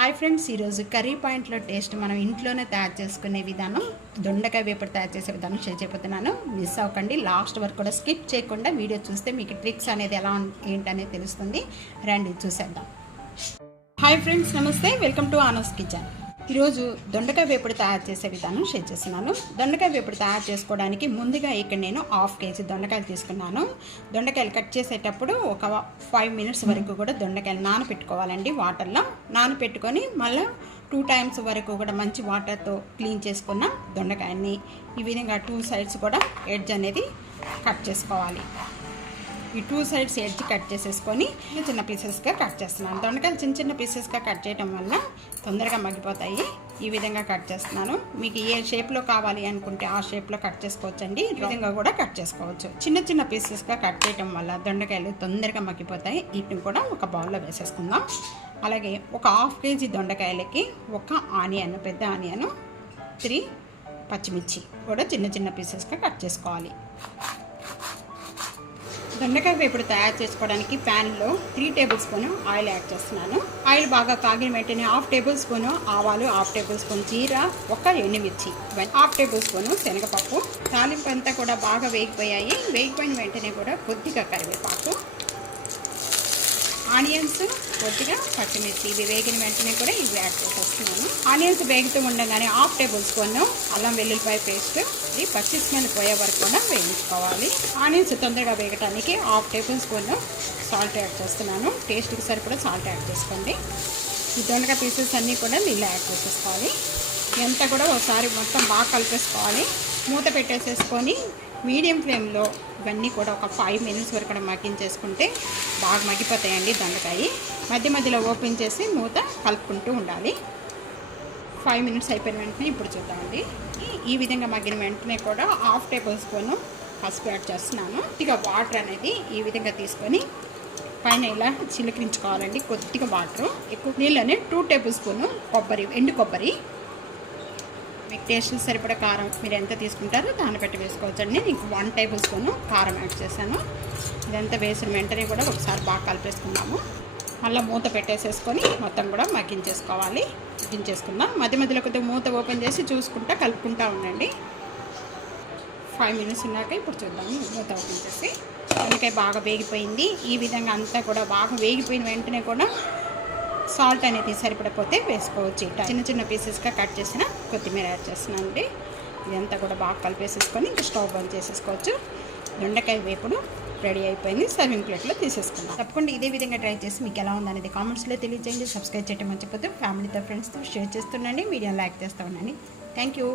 Hi friends, ఈరోజు curry పాయింట్లో taste మనం ఇంట్లోనే తయారు చేసుకునే విధానం, దొండకాయ వేపుడు తయారు చేసే విధానం షేర్ చేయబోతున్నాను. మిస్ అవ్వకండి, లాస్ట్ వరకు కూడా స్కిప్ చేయకుండా వీడియో చూస్తే మీకు ట్రిక్స్ అనేది ఎలా ఏంటనేది తెలుస్తుంది. రండి చూసేద్దాం. హాయ్ ఫ్రెండ్స్, నమస్తే, వెల్కమ్ టు ఆనోస్ కిచెన్. ఈరోజు దొండకాయ వేపుడు తయారు చేసే విధానం షేర్ చేస్తున్నాను. దొండకాయ వేపుడు తయారు చేసుకోవడానికి ముందుగా ఇక్కడ నేను 1/2 కేజీ దొండకాయలు తీసుకున్నాను. దొండకాయలు కట్ చేసేటప్పుడు ఒక 5 మినిట్స్ వరకు కూడా దొండకాయలు నానబెట్టుకోవాలండి. వాటర్లో నానబెట్టుకొని మళ్ళీ 2 టైమ్స్ వరకు కూడా మంచి వాటర్తో క్లీన్ చేసుకున్న దొండకాయని ఈ విధంగా 2 సైడ్స్ కూడా ఎడ్జ్ అనేది కట్ చేసుకోవాలి. ఈ 2 సైడ్స్ ఎడ్జ్ కట్ చేసేసుకొని చిన్న పీసెస్గా కట్ చేస్తున్నాను. దొండకాయలు చిన్న చిన్న పీసెస్గా కట్ చేయడం వల్ల తొందరగా మగ్గిపోతాయి. ఈ విధంగా కట్ చేస్తున్నాను. మీకు ఏ షేప్లో కావాలి అనుకుంటే ఆ షేప్లో కట్ చేసుకోవచ్చండి. ఈ విధంగా కూడా కట్ చేసుకోవచ్చు. చిన్న చిన్న పీసెస్గా కట్ చేయడం వల్ల దొండకాయలు తొందరగా మగ్గిపోతాయి. వీటిని కూడా ఒక బౌల్లో వేసేసుకుందాం. అలాగే ఒక 1/2 కేజీ దొండకాయలకి ఒక ఆనియన్, పెద్ద ఆనియన్, 3 పచ్చిమిర్చి కూడా చిన్న చిన్న పీసెస్గా కట్ చేసుకోవాలి. దొండకాయ వేపుడు తయారు చేసుకోవడానికి ప్యాన్లో 3 టేబుల్ స్పూన్ ఆయిల్ యాడ్ చేస్తున్నాను. ఆయిల్ బాగా కాగిన వెంటనే 1/2 టేబుల్ స్పూన్ ఆవాలు, 1/2 టేబుల్ స్పూన్ జీరా, 1 ఎండుమిర్చి, 1/2 టేబుల్ స్పూన్ శనగపప్పు. తాలింపు అంతా కూడా బాగా వేగిపోయాయి. వేగిపోయిన వెంటనే కూడా కొద్దిగా కరివేపాకు, ఆనియన్స్, కొద్దిగా పచ్చిమిర్చి. ఇవి వేగిన వెంటనే కూడా ఇవి యాడ్ చేసేస్తున్నాను. ఆనియన్స్ వేగుతూ ఉండగానే 1/2 టేబుల్ స్పూన్ అల్లం వెల్లుల్లిపాయ పేస్ట్, ఇది పచ్చి స్మెల్ పోయే వరకు కూడా వేయించుకోవాలి. ఆనియన్స్ తొందరగా వేగటానికి 1/2 టేబుల్ స్పూన్ సాల్ట్ యాడ్ చేస్తున్నాను. టేస్ట్కి సరిపడా సాల్ట్ యాడ్ చేసుకోండి. ఈ దొండకాయ పీసెస్ అన్నీ కూడా నీళ్ళు యాడ్ చేసేసుకోవాలి. ఇదంతా కూడా ఒకసారి మొత్తం బాగా కలిపేసుకోవాలి. మూత పెట్టేసేసుకొని మీడియం ఫ్లేమ్లో ఇవన్నీ కూడా ఒక 5 మినిట్స్ వరకు కూడా మగ్గించేసుకుంటే బాగా మగ్గిపోతాయండి దొండకాయ. మధ్య మధ్యలో ఓపెన్ చేసి మూత కలుపుకుంటూ ఉండాలి. 5 మినిట్స్ అయిపోయిన వెంటనే ఇప్పుడు చూద్దామండి. ఈ విధంగా మగ్గిన వెంటనే కూడా 1/2 టేబుల్ స్పూన్ పసుపు యాడ్ చేస్తున్నాను. కొద్దిగా వాటర్ అనేది ఈ విధంగా తీసుకొని పైన ఇలా చిలకరించుకోవాలండి. కొద్దిగా వాటర్, ఎక్కువ నీళ్ళని 2 టేబుల్ స్పూన్ కొబ్బరి, ఎండు కొబ్బరి, మీకు టేస్ట్ సరిపడా కారం మీరు ఎంత తీసుకుంటారో దాన్ని బట్టి వేసుకోవచ్చండి. నేను 1 టేబుల్ స్పూన్ కారం యాడ్ చేశాను. ఇదంతా వేసిన వెంటనే కూడా ఒకసారి బాగా కలిపేసుకున్నాము. మళ్ళీ మూత పెట్టేసేసుకొని మొత్తం కూడా మగ్గించేసుకుందాం. మధ్య మధ్యలో కొద్దిగా మూత ఓపెన్ చేసి చూసుకుంటా కలుపుకుంటా ఉండండి. 5 మినిట్స్ ఉన్నాక ఇప్పుడు చూద్దాము. మూత ఓపెన్ చేసి దొండకాయ బాగా వేగిపోయింది. ఈ విధంగా అంతా కూడా బాగా వేగిపోయిన వెంటనే కూడా సాల్ట్ అనేది సరిపడకపోతే వేసుకోవచ్చు. చిన్న చిన్న పీసెస్గా కట్ చేసిన కొత్తిమీర యాడ్ చేస్తున్నానండి. ఇదంతా కూడా బాగా కలిపేసేసుకొని ఇంకా స్టవ్ బంద్ చేసేసుకోవచ్చు. దొండకాయ వేపుడు రెడీ అయిపోయింది. సర్వింగ్ ప్లేట్లో తీసేసుకుందాం. తప్పకుండా ఇదే విధంగా ట్రై చేసి మీకు ఎలా ఉందనేది కామెంట్స్లో తెలియజేయండి. సబ్స్క్రైబ్ చేయడం మర్చిపోతే ఫ్యామిలీతో, ఫ్రెండ్స్తో షేర్ చేస్తుండండి. వీడియోని లైక్ చేస్తూ ఉండండి. Thank you.